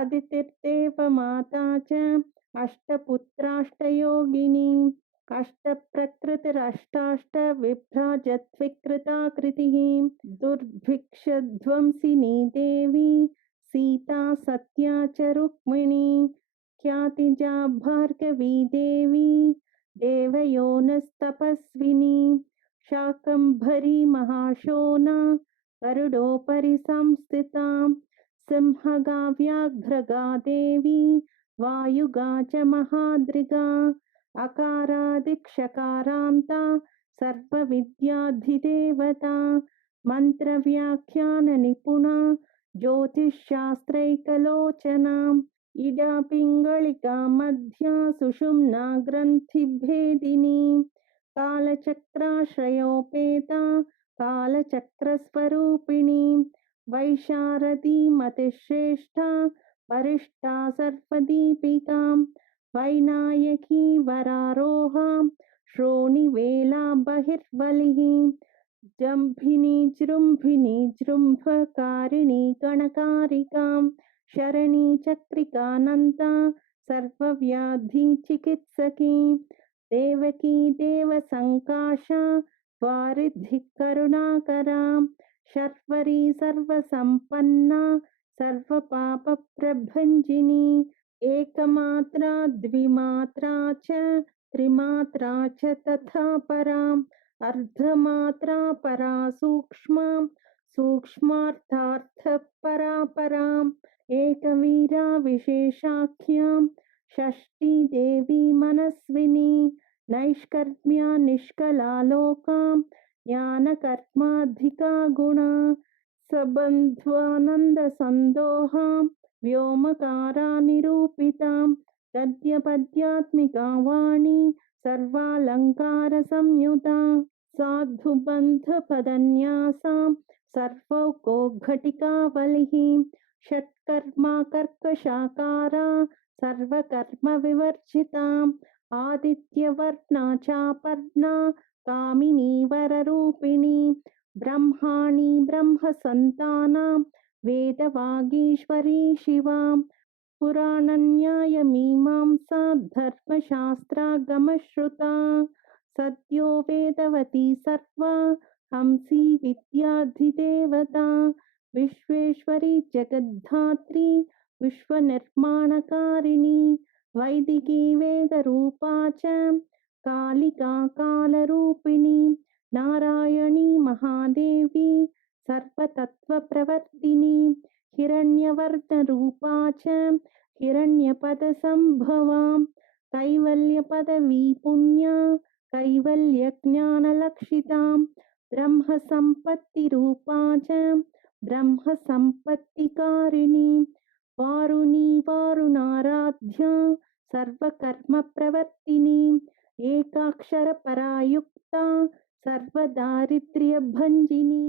अदितिर्देव माता च अष्टपुत्राष्टयोगिनी अष्टप्रकृतिरष्टाष्टविभ्राजद्विकृताकृतिः दुर्भिक्षध्वंसिनी देवी सीता सत्या च रुक्मिणी ख्यातिजा भार्गवी देवी देवयोनस्तपस्विनी शाकम्भरी महाशोना गरुडोपरि संस्थिता सिंहगा व्याघ्रगा देवी वायुगा च महादृगा अकारादिक्षकारान्ता सर्वविद्याधिदेवता मन्त्रव्याख्याननिपुणा ज्योतिश्शास्त्रैकलोचना इडा पिङ्गलिका मध्या सुषुम्ना ग्रन्थिभेदिनी कालचक्राश्रयोपेता कालचक्रस्वरूपिणी वैशारदी मतिश्रेष्ठा वरिष्ठा सर्वदीपिका वैनायकी वरारोहा श्रोणिवेला बहिर्बलिः जम्भिनी जृम्भिनी जृम्भकारिणी गणकारिका शरणी चक्रिकानन्ता सर्वव्याधिचिकित्सकी देवकी देवसङ्काशा वारिधिकरुणाकरा शर्वरी सर्वसम्पन्ना सर्वपापप्रभञ्जिनी एकमात्रा द्विमात्रा च त्रिमात्रा च तथा परा अर्धमात्रा परा सूक्ष्मा सूक्ष्मार्थार्थपरा परा एकवीरा विशेषाख्या षष्ठी देवी मनस्विनी नैष्कर्म्या निष्कला लोका ज्ञानकर्माधिका गुणा सबन्ध्वानन्दसन्दोहा व्योमकारा निरूपिता गद्यपद्यात्मिका वाणी सर्वालङ्कारसंयुता साधुबन्धपदन्यासा सर्वौकोघटिकावलिः षट्कर्मा कर्कशाकारा सर्वकर्मविवर्जिता आदित्यवर्णा चापर्णा कामिनी वररूपिणी ब्रह्माणी ब्रह्मसन्ताना वेदवागीश्वरी शिवा पुराणन्यायमीमांसा धर्मशास्त्रागमश्रुता सद्यो वेदवती सर्वा हंसी विद्याधिदेवता विश्वेश्वरी जगद्धात्री विश्वनिर्माणकारिणी वैदिकी वेदरूपा च कालिका कालरूपिणी नारायणी महादेवी सर्वतत्त्वप्रवर्तिनी हिरण्यवर्णरूपा च हिरण्यपदसम्भवा कैवल्यपदवी पुण्या कैवल्यज्ञानलक्षिता ब्रह्मसम्पत्तिरूपा च ब्रह्मसम्पत्तिकारिणी वारुणी वारुणाराध्या सर्वकर्मप्रवर्तिनी एकाक्षरपरायुक्ता सर्वदारिद्र्यभञ्जिनी।